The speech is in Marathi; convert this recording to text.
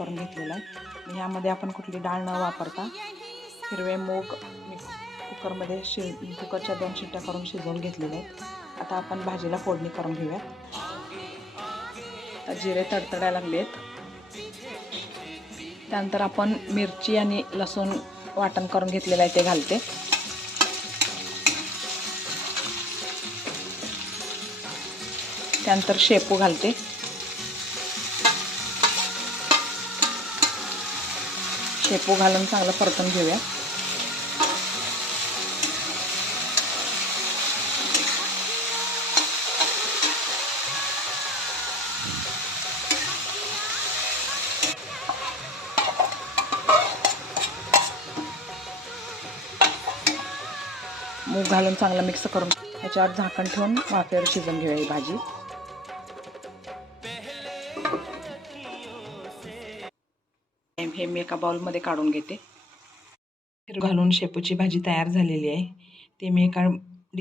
करून घेतलेला आहे। आणि यामध्ये आपण कुठली डाळ न वापरता हिरवे मूग कुकरमध्ये कुकरच्या 2 शिट्ट्या करून शिजवून घेतलेले आहेत। आता आपण भाजीला फोडणी करून घेऊयात। आता जिरे तडतडायला लागलेत, त्यानंतर आपण मिरची आणि लसूण वाटण करून घेतलेलं आहे ते घालते। त्यानंतर शेपू घालते। शेपू घालून चांगलं परतून घेऊया। मूग घालून चांगलं मिक्स करून त्याच्यावर झाकण ठेवून वाफेवर शिजवून घेऊया ही भाजी। हे मी एका बाउलमध्ये काढून घेते। घालून शेपूची भाजी तयार झालेली आहे। ते मी एका